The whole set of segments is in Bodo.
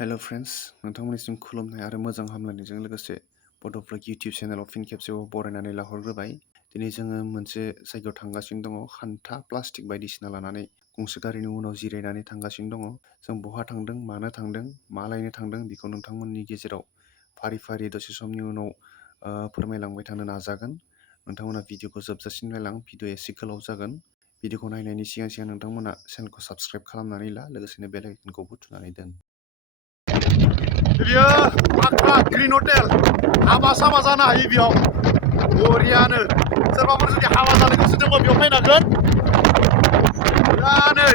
हेल' फ्रेन्ड्स, नोंथांमोननिसिम खुलुमनाय आरो मोजां हामलायनायजों लोगोसे बड'व्लग इउटिउब चेनेलाव फिन खेबसेबाव बरायनानै लाहरग्रोबाय। दिनै जोङो मोनसे जायगायाव थांगासिनो दङ, खान्था प्लास्टिक बायदिसिना लानानै गंसे गारिनि उनाव जिरायनानै थांगासिनो दङ। जों बहा थांदों, मानो थांदों, मा लायनो थांदों बेखौ नोंथांमोननि गेजेराव फारि फारि दसे समनि उनाव फोरमायलांबाय थानो नाजागोन। नोंथांमोना भिडिअखौ जोबजासिम नायलां, भिडिअ एसे गोलाव जागोन। भिडिअखौ नायनायनि सिगां नोंथांमोना चेनेलखौ साबस्क्राइब खालामनानै ला, लोगोसेनो बेल आइकनखौबो थुनानै दोन। बियो आक्रा ग्रीन हटेल हाबा साबा जानो हायो बेयाव बरियानो सोरबाफोर जुदि हाबा जानो गोसो दंबा बेयाव फैनांगोन बिरानो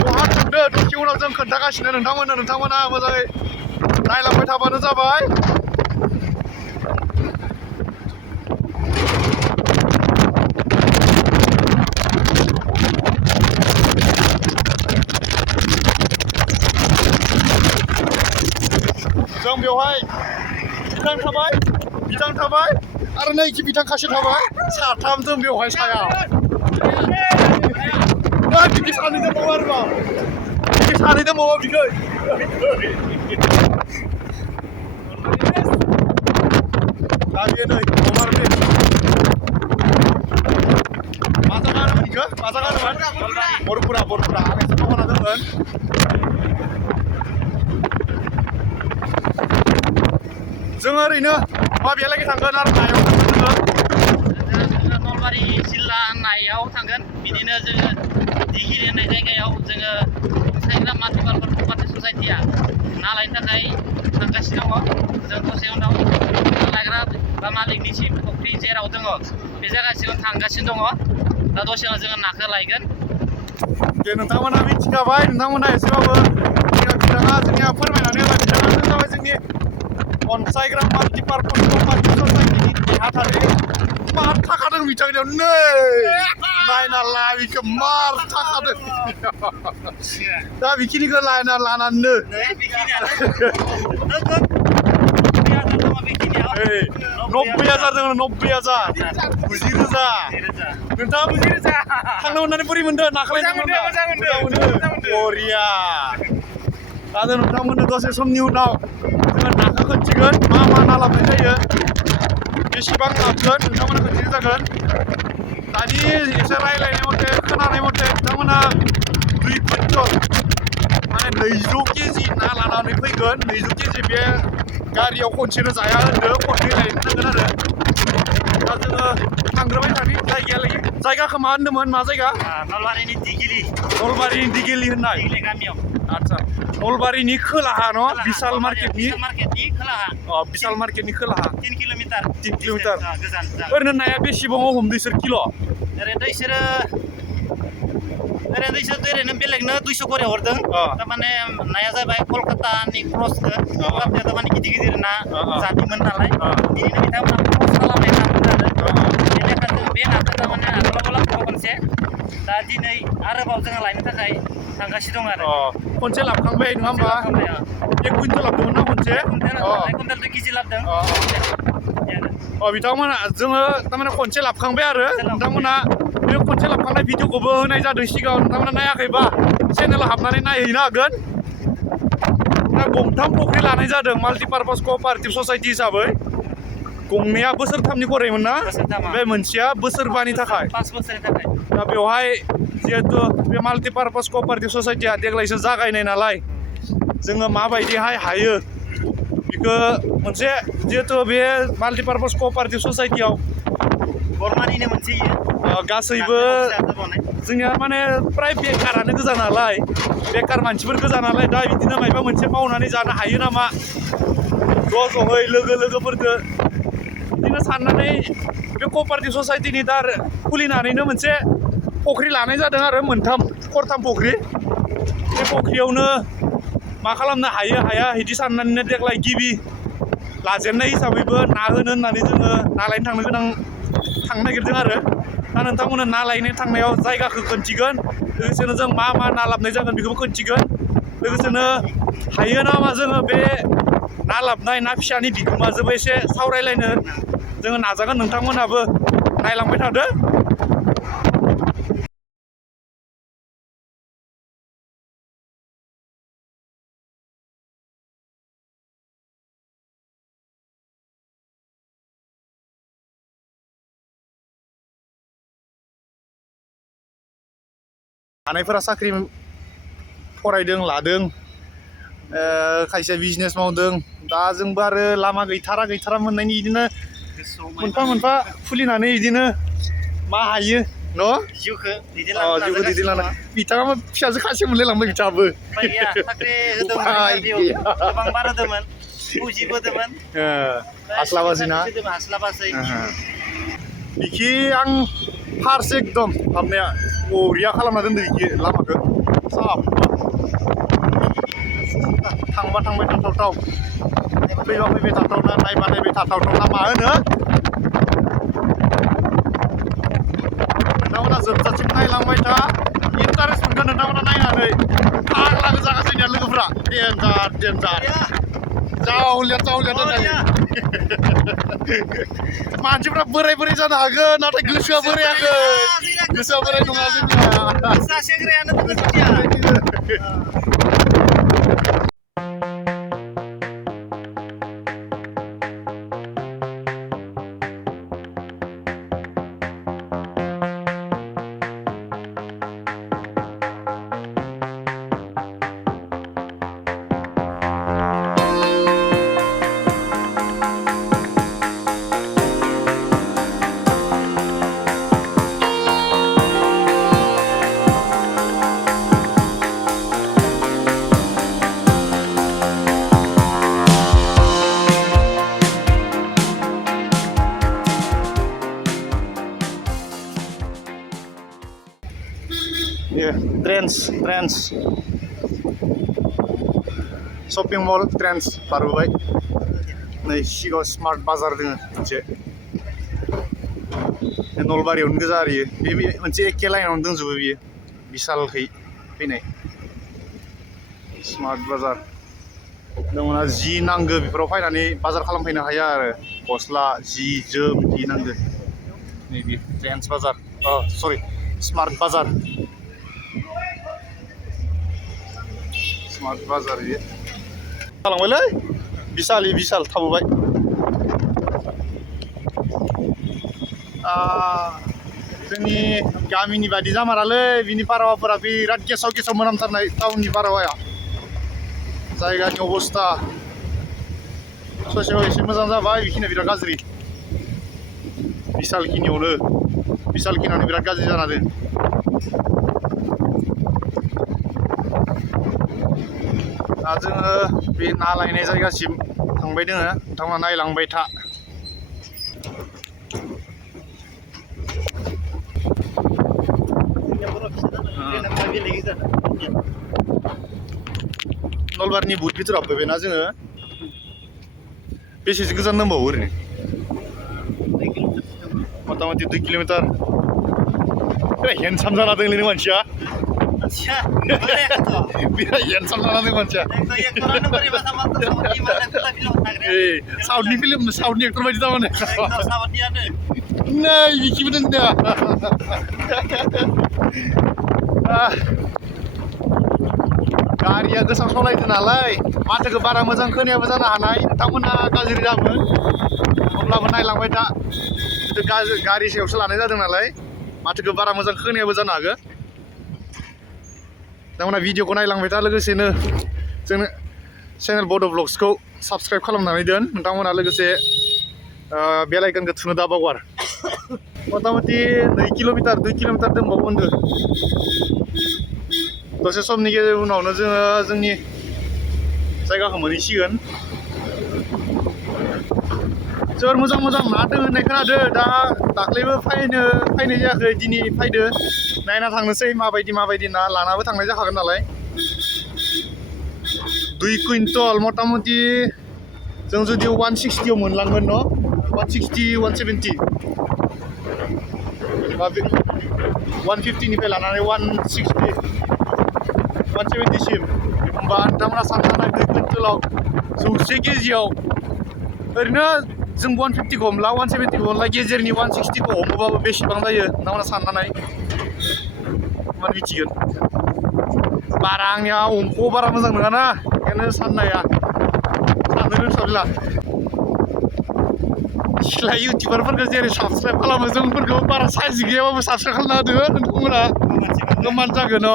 बहा थांदो दसे उनाव जों खोन्थागासिनो नोंथांमोना मोजाङै नायलांबाय थाबानो जाबाय। जों बेवहाय बिथां थाबाय आरो नैखि बिथां खासे थाबाय, साथाम जों बेवहाय सायाव बिदि सानै दंबावो आरोबा बिदि सानै दंबावो बिखै दा बेयो नै अमारनि मा जागा होनोमोन बेखौ? मा जागा होनोमोन? बरपुरा आं एसे बावगारना दंमोन। जोङो ओरैनो माबेयालागै थांगोन आरो नायाव थांगोन जोङो नलबारि जिल्ला नायाव थांगोन। बिदिनो जोङो दिगिरि होननाय जायगायाव जोङो अनसाइग्रा माल्टिपार्पस क'अपारेटिभ ससाइटिया ना लायनो थाखाय थांगासिनो दङ। जों दसे उनाव ना लायग्रा बा मालिकनि फुख्रि जेराव दङ बे जायगासिम थांगासिनो दङ। दा दसे उनाव जोङो नाखौ लायगोन। दे नोंथांमोना मिथिखाबाय, नोंथांमोना एसेबाबो बिथाङा जोंनिया फोरमायनानै होबाय। बिथाङानो जाबाय जोंनि अनसाइग्रा माल्टिपार्पस क'अपारेटिभ ससाइटिनि नेहाथारि। मार थाखादों बिथांनियाव नै नायना ला बिखौ मार थाखादों दा बेखिनिखौ लायना लानानैनो 90,000 दङ, 90,000 90,000 नोंथाङा 90,000 थांनो मोननानै बोरै मोनदों? नाखौलाय मोजां मोनो बरिया। दा जों नोंथांमोननो दसे समनि उनाव जोङो नाखौ खोन्थिगोन, मा ना लाबोनाय जायो, बेसेबां लाबोगोन नोंथांमोना खोन्थिनाय जागोन। दानि एसे रायज्लायनाय मथे खोनानाय मथे बिथांमोना 2 कुइन्टल माने 200 केजि ना लानानै फैगोन। 200 केजि बे गारियाव खनसेनो जाया होनदों, खननै लायनो नांगोन आरो। दा जोङो थांग्रोबाय थानि जायगाखौ मा होनदोंमोन? मा जायगा? नलबारिनि दिगिलि होननाय गामियाव। आदसा, नलबारिनि खोलाहा न'? बिशाल मार्केटनि खोलाहा। बिशाल मार्केटनि खोलाहा 3 किल'मिटार गोजान। ओरैनो नाया बेसेबाङाव हमदो इसोर किल'? ओरैनो इसोरो बेलेगनो 200 करे हरदों। थारमाने नाया जाबाय कलकातानि क्रसखौ, कलकाताया थारमाने गिदिर ना जातिमोन नालाय बिदिनो बिथांमोना क्रस खालामनाय नामोन आरो। बेनिखायनो जों बे नाखौ थारमाने आगोलावबो लाबोबाय खनसे, दा दिनै आरोबाव जोङो लायनो थाखाय थांगासिनो दं आरो। खनसे लाबोखांबाय नङा होमबा? 1 कुइन्टल लाबोदोंमोन ना खनसे? 1 कुइन्टल 2 केजि लाबोदों। बिथांमोना जोङो थारमाने खनसे लाबोखांबाय आरो नोंथांमोना बे खनसे लाबोखांनाय भिडिअखौबो होनाय जादों सिगाङाव। नोंथांमोना नायाखैबा चेनेलाव हाबनानै नायहैनो हागोन। दा 3 फुख्रि लानाय जादों माल्टिपार्पस क'अपारेटिभ ससाइटि हिसाबै। गंनैया बोसोरथामनि खरैमोन ना? बे मोनसेया बोसोरबानि थाखाय। 5 बोसोरनि थाखाय। दा बेवहाय जिहेथु बे माल्टिपार्पस क'अपारेटिभ ससाइटिया देग्लायसो जागायनाय नालाय, जोङो माबायदिहाय हायो बेखौ मोनसे, जिहेथु बे माल्टिपार्पस क'अपारेटिभ ससाइटियाव बरमानिनो मोनसे गासैबो जोंनिया माने प्राय बेकारानो गोजा नालाय, बेकार मानसिफोर गोजा नालाय, दा बिदिनो माबा मोनसे मावनानै जानो हायो नामा ज'है लोगोफोरजों बिदिनो साननानै बे क'अपारेटिभ ससाइटिनि दा खुलिनानैनो मोनसे फुख्रि लानाय जादों आरो, 3 फुख्रि। बे फुख्रियावनो मा खालामनो हायो हाया बिदि साननानैनो देग्लाय गिबि लाजेननाय हिसाबैबो ना होनो होननानै जोङो ना लायनो थांनो नागिरदों आरो। दा नोंथांमोना ना लायनो थांनायाव जायगाखौ खोन्थिगोन, लोगोसेनो जों मा ना लाबोनाय जागोन बेखौबो खोन्थिगोन। लोगोसेनो हायो नामा जोङो बे ना लाबोनाय ना फिसानि बिगोमाजोंबो एसे सावरायलायनो जोङो नाजागोन। नोंथांमोनाबो नायलांबाय थादो। हानायफोरा साख्रि फरायदों लादों खायसे बिजनेस मावदों दा जोंबो आरो लामा गैथारा मोननायनि बिदिनो मोनफा मोनफा खुलिनानै बिदिनो मा हायो न' जिउखौ दैदेनलांनो बिथाङाबो फिसाजो खासे मोनलायलांबाय बिथाङाबो गोबां बारादोंमोन बुजिबोदोंमोन हास्लाबासै बिखि आं फार्स्ट एकदम हाबनाया बरिया खालामना दोनदों बिखि लामाखौ थांबा थांबाय थाथावथाव फैबा फैबाय थाथावना नायबा नायबाय थाथावथाव लामा होनो नोंथांमोना जोबजासिम नायलांबाय था इन्टारेस्ट मोनगोन नोंथांमोना नायनानै फाग्ला गोजागासिनो लोगोफ्रा देन्जार जावलिया दोनजायो मानसिफ्रा बोराय जानो हागोन नाथाय गोसोआ बोरायाखै गोसोआ बोराय नङा जोंना सेंग्रायानो ट्रेन्स शपिं मल ट्रेन्स बारबोबाय नै सिगाङाव स्मार्ट बाजार दङ मोनसे नलबारियावनो गोजा आरो बे मोनसे एखे लाइनावनो दंजोबो बियो बिशालखै फैनाय स्मार्ट बाजार नोंथांमोना जि नांगौ बेफोराव फैनानै बाजार खालामफैनो हायो आरो गस्ला जि जोम जि नांगौ नैबे ट्रेन्स बाजार सरि स्मार्ट बाजार स्मार्ट बाजार बियो जालांबायलै बिशाल थाबोबाय जोंनि गामिनि बायदि जामारालै बिनि बारहावाफोरा बिराद गेसाव मोनामथारनाय टाउननि बारहावाया जायगानि अबस्था ससेयाव एसे मोजां जाबाय बेखिनिया बिराद गाज्रि बिशालखिनियावनो बिराद गाज्रि जाना दं दा जोङो बे ना लायनाय जायगासिम थांबाय दोङो नोंथांमोना नायलांबाय था नलबारिनि बुहुत भितराव हाबफैबायना जोङो बेसेसो गोजान दंबावो ओरैनो मथा मथि 2 किल'मिटार हेन्डसाम जाना दंलै मानसिया बिराद हेन्डसाम जाना दं मानसिया साउथनि एक्टर बायदि थारमाने नै बिखिबो दं दा गारिया गोसा सालायदों नालाय माथोखौ बारा मोजां खोनायाबो जानो हानाय नोंथांमोना गाज्रि जागोन अब्लाबो नायलांबाय था गारि सायावसो लानाय जादों नालाय माथोखौ बारा मोजां खोनायाबो जानो हागौ नोंथांमोना भिडिअखौ नायलांबाय था लोगोसेनो जोंनो चेनेल बड'व्लग्सखौ साबस्क्राइब खालामनानै दोन नोंथांमोना लोगोसे बेल आइकनखौ थुनो दाबावगार मथा मथि 2 किल'मिटार दंबावो होनदों दसे समनि उनावनो जोङो जोंनि जायगाखौ मोनहैसिगोन जोबोर मोजां ना दङ होननाय खोनादों दाख्लैबो फैनाय जायाखै दिनै फैदो नायना थांनोसै माबायदि ना लानाबो थांनाय जाखागोन नालाय 2 कुइन्टल मथा मथि जों जुदि 160 मोनलांगोन न 160 170 150 निफ्राय लानानै 160 170 सिम होमबा नोंथांमोना सानना नाय 2 कुइन्टलाव 100 केजियाव ओरैनो जों 150 खौ हमला 170 खौ हमला गेजेरनि 160 खौ हमोबाबो बेसेबां जायो नोंथांमोना सानना नाय होमबानो मिथिगोन बारा आंनिया अंख'आव बारा मोजां नङाना ओंखायनो साननो रोंस्लाबला सिख्ला इउटिउबारफोरखौ जेरै साबस्क्राइब खालामो जोंफोरखौ बारा साइज गैयाबाबो साबस्क्राइब खालामना होदो नोंथांमोना Ngeman जागोन न'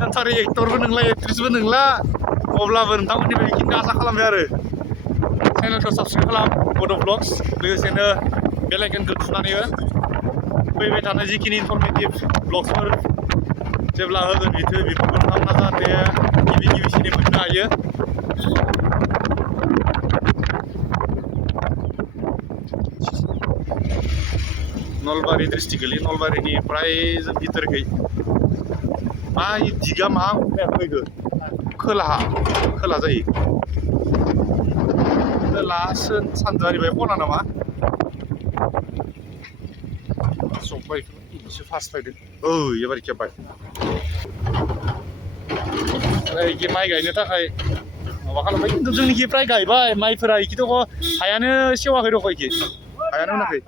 नोंथाङा एक्टरबो नोंला एक्ट्रिसबो नोंला अब्लाबो नोंथांमोननिफ्राय बेखिनिखौ आसा खालामबाय आरो चेनेलखौ साबस्क्राइब खालाम bodovlogs लोगोसेनो बेल आइकनखौ थुनानै हो फैबाय थानाय जिखिनि इनफरमेटिभ ब्लग्सफोर जेब्ला होगोन बेफोरखौ नोंथांमोना जाहाथे गिबिसिनै मोननो हायो नलबारि डिस्ट्रिक्ट गोलैयो नलबारिनिफ्राय जों भितरखै मा दिगा मा फैगो खोला जायो खोला सानजानिफ्राय खना नामा सबाय एसे फार्स्ट फैदों एबार खेबबाय ओरै माइ गायनो थाखाय माबा खालामबाय खिन्थु जोंनिखि प्राय गायबाय माइफोरा इखिथ' हायानो सेवाखै दख' इखि हायानो मोनाखै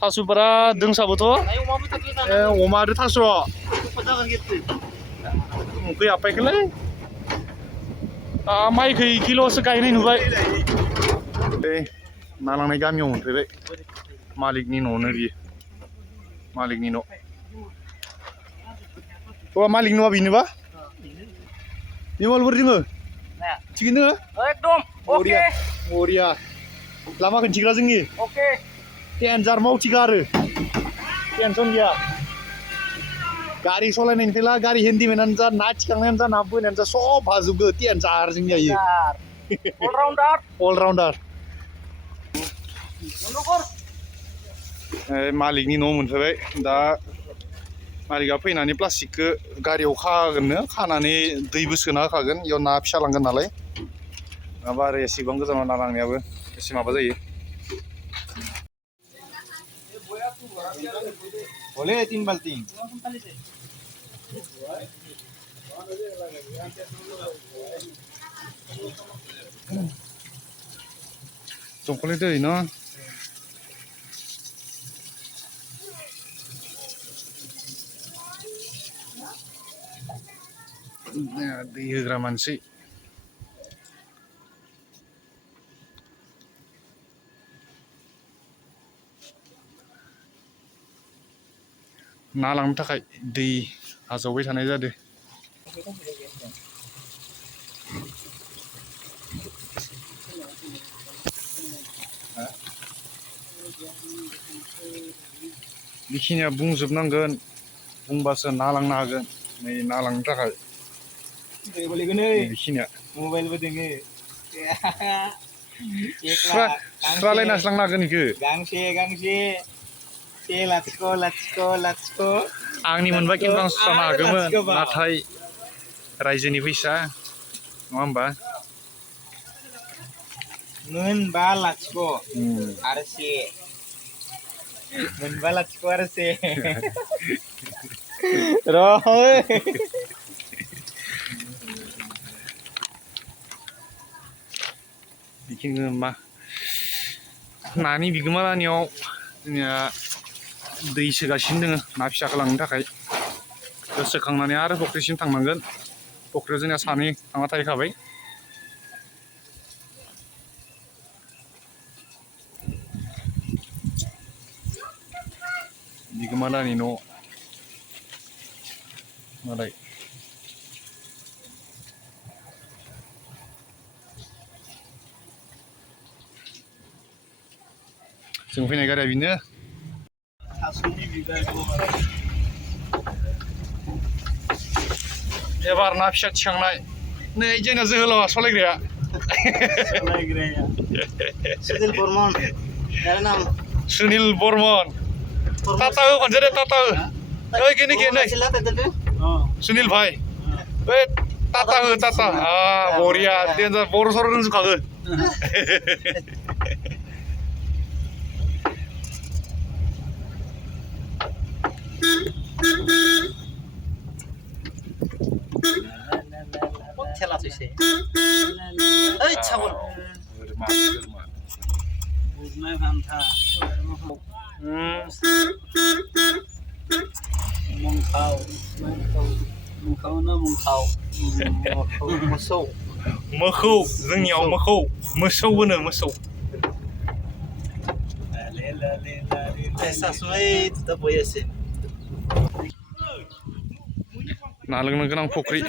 थास'फोरा दोंसाबोथ' अमादो थास' मुंखै हाबबायखोलै माइखै किल'सो गायनाय नुबाय बे नालांनाय गामियाव मोनफैबाय मालिकनि न'नो बियो मालिकनि न' मालिक न'आ बेनोबा निमलफोर दोङो थिगैनो दोङो एकदम बरिया बरिया लामा खिन्थिग्रा जोंनि टेनजार मावथिगा आरो टेनसन गैया गारि सालायनायनिफ्राय ला गारि हेन्डिमेनानो जा ना थिखांनायानो जा ना बोनायानो जा सब हाजोबगो टेनजार जोंनिया इयो अलराउन्डार मालिकनि न' मोनफैबाय दा मालिकआ फैनानै प्लास्टिकखौ गारियाव खागोननो खानानै दैबो सोना होखागोन इयाव ना फिसा लांगोन नालाय नङाबा आरो एसेबां गोजानाव ना लांनायाबो एसे माबा जायो Boleh 3 balting. Congkolnya दै न दै होग्रा मानसि ना लांनो थाखाय दै आजावबाय थानाय जादों बेखिनिया बुंजोबनांगोन बुंबासो ना लांनो हागोन नै ना लांनो थाखाय बेखिनिया Mobile bedenge. सुस्रालायनासो लांनो हागोन इखो Gangse. Let's go. आंनि मोनबा खिन्थु आं सुस्रानो हागौमोन नाथाय रायजोनि फैसा नङा होमबा Moonba let's go. Arse. Moonba let's go arse. Roy. बिखिनि मा नानि बिगोमानियाव जोंनिया दै सोगासिनो दोङो ना फिसाखौ लांनो थाखाय सोखांनानै आरो फख्रिसिम थांनांगोन फख्रियाव जोंनिया सानै थांना थाहैखाबाय बिगोमानि न' मालाय जों फैनाय गारिया बेनो एबार ना फिसा थिखांनाय नै जोंना जोहोलावा सालायग्राया सुनिल बर्मन टाटा हो खनसे दे टाटा हो ओइ केने केने सुनिल भाई ओइ टाटा हो टाटा बरिया डेन्जार बर' सर' रोंजोबखागोन खेला फैसे ओइ छागल बुजनाय भान्था मोखौ जोंनियाव मोखौ मोसौ होनो मोसौ ना लोंनो गोनां फुख्रि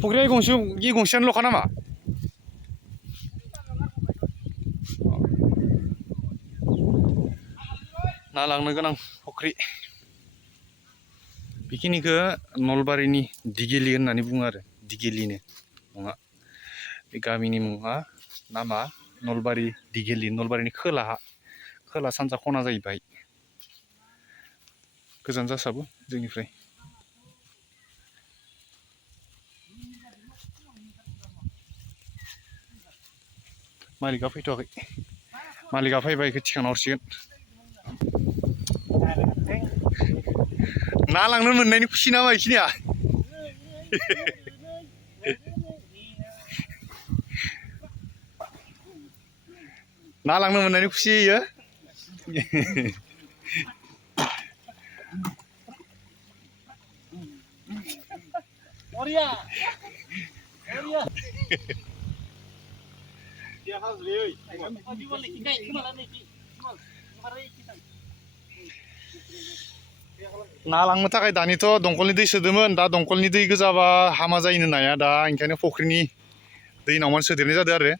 फुख्रिया गंसेयानोल'खा नामा ना लांनो गोनां फुख्रि बेखिनिखौ नलबारिनि दिगेलि होननानै बुङो आरो दिगेलिनो मुङा बे गामिनि मुङा नामा नलबारि दिगेलि नलबारिनि खोला सानजा खना जाहैबाय गोजान जासाबो जोंनिफ्राय मालिकआ फैथ'वाखै मालिकआ फैबा बेखौ थिखांना हरसिगोन ना लांनो मोननायनि खुसि नामा बेखिनिया ना लांनो मोननायनि खुसि इयो ना लांनो थाखाय दानिथ' दंखलनि दै सोदोंमोन दा दंखलनि दै गोजाबा हामा जायोनो नाया दा ओंखायनो फुख्रिनि दै नावमान सोदेरनाय जादों आरो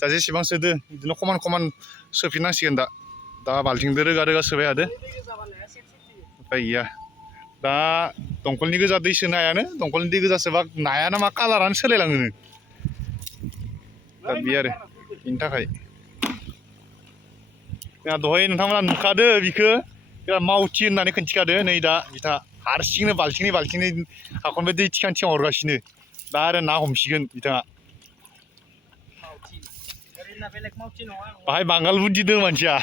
दा जेसेबां सोदो बिदिनो खमान सोफिननांसिगोन दा बाल्थिंजों रोगा सोबाय थादो उफाय गैया दा दंखलनि गोजा दै सोनो हायानो दंखलनि दै गोजा सोबा नायानो मा कालारानो सोलायलाङोनो दा बे आरो बेनि थाखाय जोंहा दहाय नोंथांमोना नुखादो बिखौ बिराद मावथि होननानै खोन्थिखादो नै दा बिथा हारसिंनो बाल्थिंनै हाखरनिफ्राय दै थिखां हरगासिनो दा आरो ना हमसिगोन बिथाङा बाहाय बांगाल बुद्धि दं मानसिया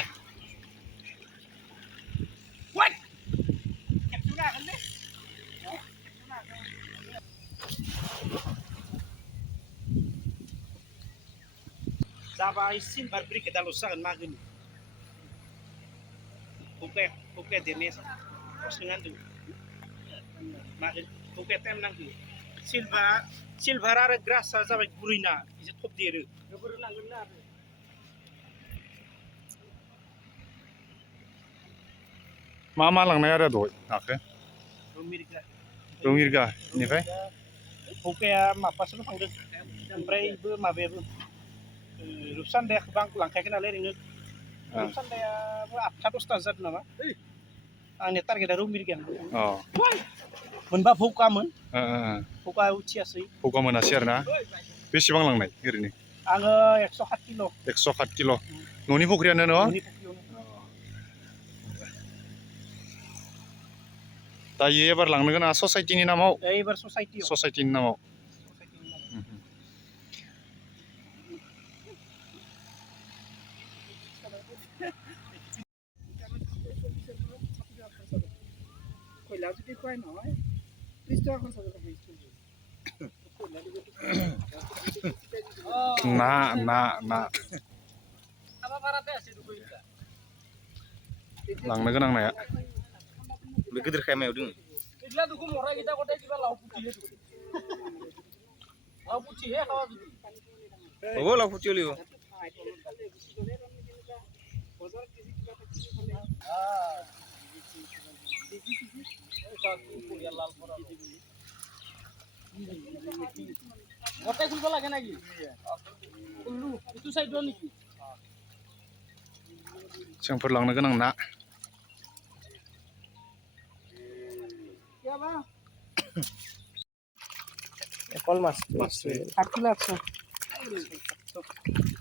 जाबाय सिलभार ब्रिकेटाल'सो जागोन मागोनि फुख्रिया देरनाया सोंनानै दं मागोनि फुख्रिया टाइम नांगौ सिलभार आरो ग्रासआ जाबाय गुरैना एसे थब देरो मा लांनाय आरो दहाय नाखौ रौमिरगा बेनिफ्राय फुख्रिया माबासोल' थांदों ओमफ्राय माबायाबो रुपसान्दायाखौबो आं लांखायाखै नालाय ओरैनो रुपसान्दायाबो 8-10 जादों नामा आंनि टारगेटआ रौमिरगायानो मोनबा भौकामोन भौका उथियासै भौका मोनासै आरो ना बेसेबां लांनाय ओरैनो आङो 107 किल' 107 किल' न'नि फुख्रियानो न' दायो एबार लांनो गोनां ससाइटिनि नामाव एबार ससाइटिनि नामाव ना लांनो गोनां नाया बे गिदिर खायमायाव दोङो लावफुथियाव গোটাই খুলব লাগে নাকি খুললু ইটু সাইড নাকি जोंफोर लांनो गोनां ना याबा कल मास 8 किलो আছে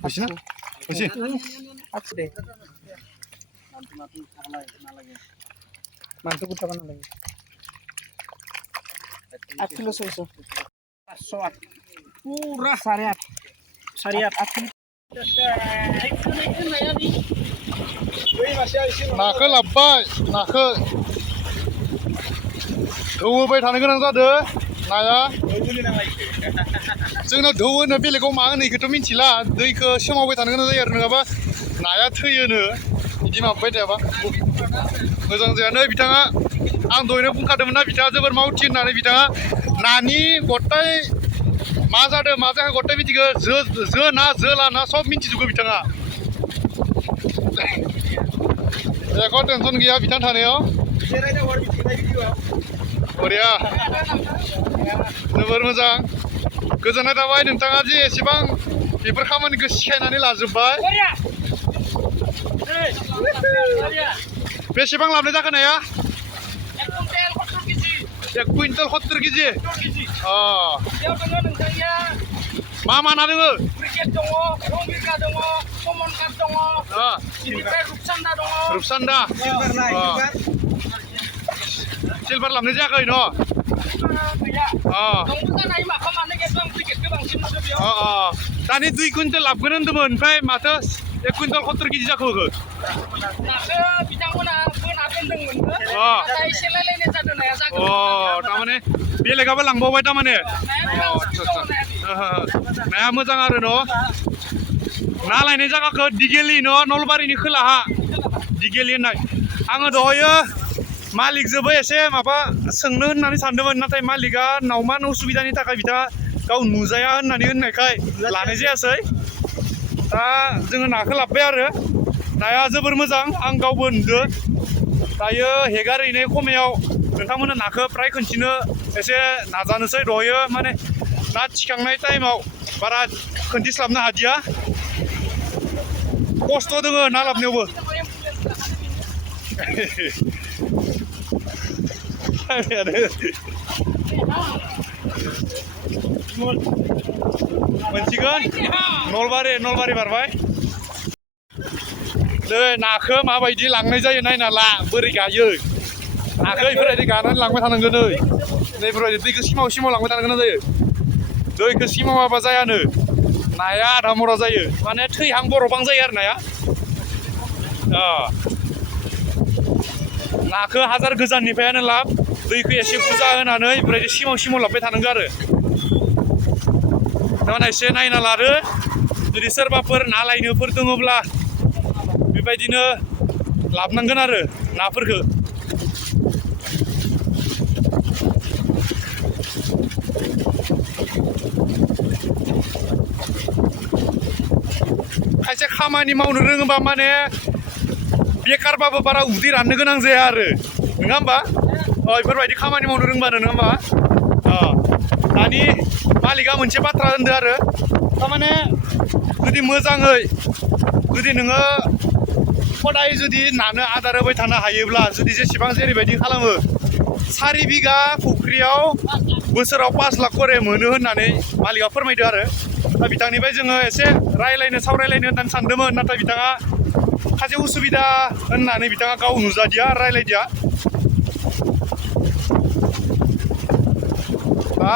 বুঝছিস না বুঝছি আছে দে মাংস কুটা বানা লাগে 8 किलो 600 508 पूरा 8.5 नाखौ लाबबाय नाखौ धौहोबाय थानो गोनां जादों नाया जोंनाव धौ होनो बेलेगाव मा होनो बेखौथ' मिथिला दैखौ सोमावबाय थानो गोनां जायो आरो नङाबा नाया थैयोनो बिदि माबाबाय थायाबा मोजां जाया नै बिथाङा आं दहायनो बुंखादोंमोन ना बिथाङा जोबोर मावथि होननानै बिथाङा नानि गथाय मा जादों मा जायाखै गथाय मिथिगौ जो ना जोला ना सब मिथिजोबो बिथाङा एख' टेनसन गैया बिथां थानायाव बरिया जोबोर मोजां गोजोननाय थाबाय नोंथाङा जे एसेबां बेफोर खामानिखौ सिखायनानै लाजोबबाय बेसेबां लाबोनाय जाखो नाया 1 कुइन्टेल 70 केजि मा मा ना दोङो रुपसान्दा सिलभार लाबोनाय जायाखै न' दानि 2 कुइन्टेल लाबोगोन होन्दोंमोन ओमफ्राय माथो 1 कुइन्टेल 70 केजि जाखो थारमाने बेलेगाबो लांबावबाय थारमाने नाया मोजां आरो न' ना लायनाय जायगाखौ दिगेलि न' नलबारिनि खोलाहा दिगेलि होननाय आङो दहायो मालिकजोंबो एसे माबा सोंनो होननानै सानदोंमोन नाथाय मालिकआ नावमान उसुबिदानि थाखाय बिथाङा गाव नुजाया होननायखाय लानाय जायासै दा जोङो नाखौ लाबोबाय आरो नाया जोबोर मोजां आं गावबो नुदों दायो हेगारहैनाय खमायाव नोंथांमोननो नाखौ फ्राय खिन्थिनो एसे नाजानोसै दहायो माने ना थिखांनाय टाइमाव बारा खिन्थिस्लाबनो हादिया खस्थ' दोङो ना लाबोनायावबो मोनसिगोन नलबारि बारबाय नै नाखौ माबायदि लांनाय जायो नायना ला बोरै गायो नाखौ बेफोरबायदि गानानै लांबाय थानांगौ नै बेफोरबायदि दैखौ सिमाव लांबाय थानो गोनां जायो दैखौ सिमावाबा जायानो नाया आधा मरा जायो माने थैहां बरफहां जायो आरो नाया नाखौ हाजार गोजाननिफ्रायानो लाब दैखौ एसे बुरजा होनानै बेफोरबायदि सिमाव लाबबाय थानांगौ आरो दाना एसे नायना लादो जुदि सोरबाफोर ना लायनोफोर दङब्ला बेबायदिनो लाबोनांगोन आरो नाफोरखौ खायसे खामानि मावनो रोङोबा माने बेकारबाबो बारा उदै राननो गोनां जाया आरो नङा होमबा बेफोरबायदि खामानि मावनो रोंबानो नङा होमबा दानि मालिकआ मोनसे बाथ्रा होनदों आरो थारमाने जुदि मोजाङै जुदि नोङो खदाय जुदि नानो आदार होबाय थानो हायोब्ला जुदि जेसेबां जेरैबायदि खालामो 4 बिगा फुख्रियाव बोसोराव 5 लाख करे मोनो होननानै मालिकआ फोरमायदों आरो दा बिथांनिफ्राय जोङो एसे सावरायलायनो होननानै सानदोंमोन नाथाय बिथाङा खायसे उसुबिदा होननानै बिथाङा गाव नुजादिया रायलायदिया दा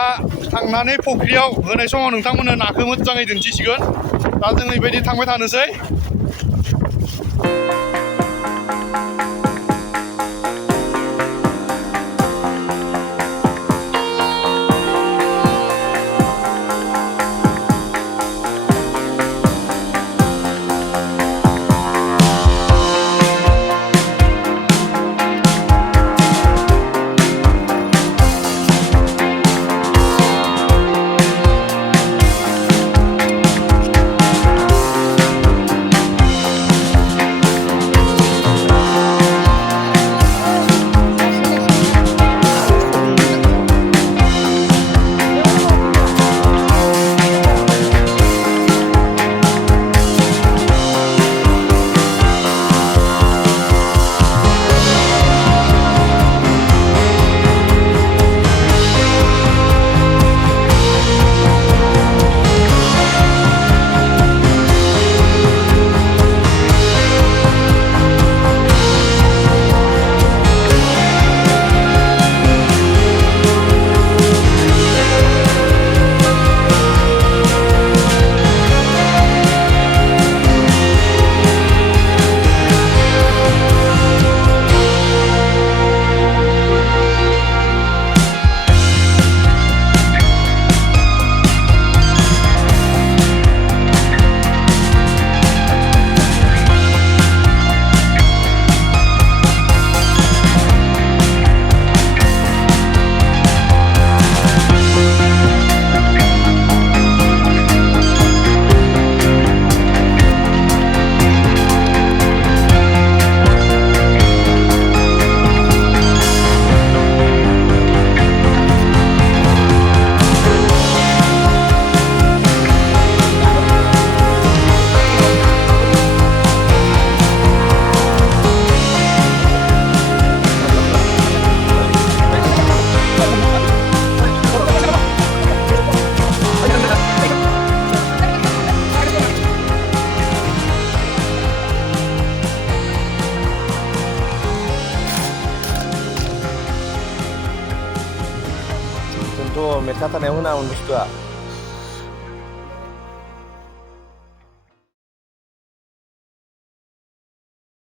थांनानै फुख्रियाव होनाय समाव नोंथांमोननो नाखौ मोजाङै दिन्थिसिगोन दा जों बेबायदि थांबाय थानोसै बेनोथ' मेटखा थानायाव होनांगोन बुस्थुआ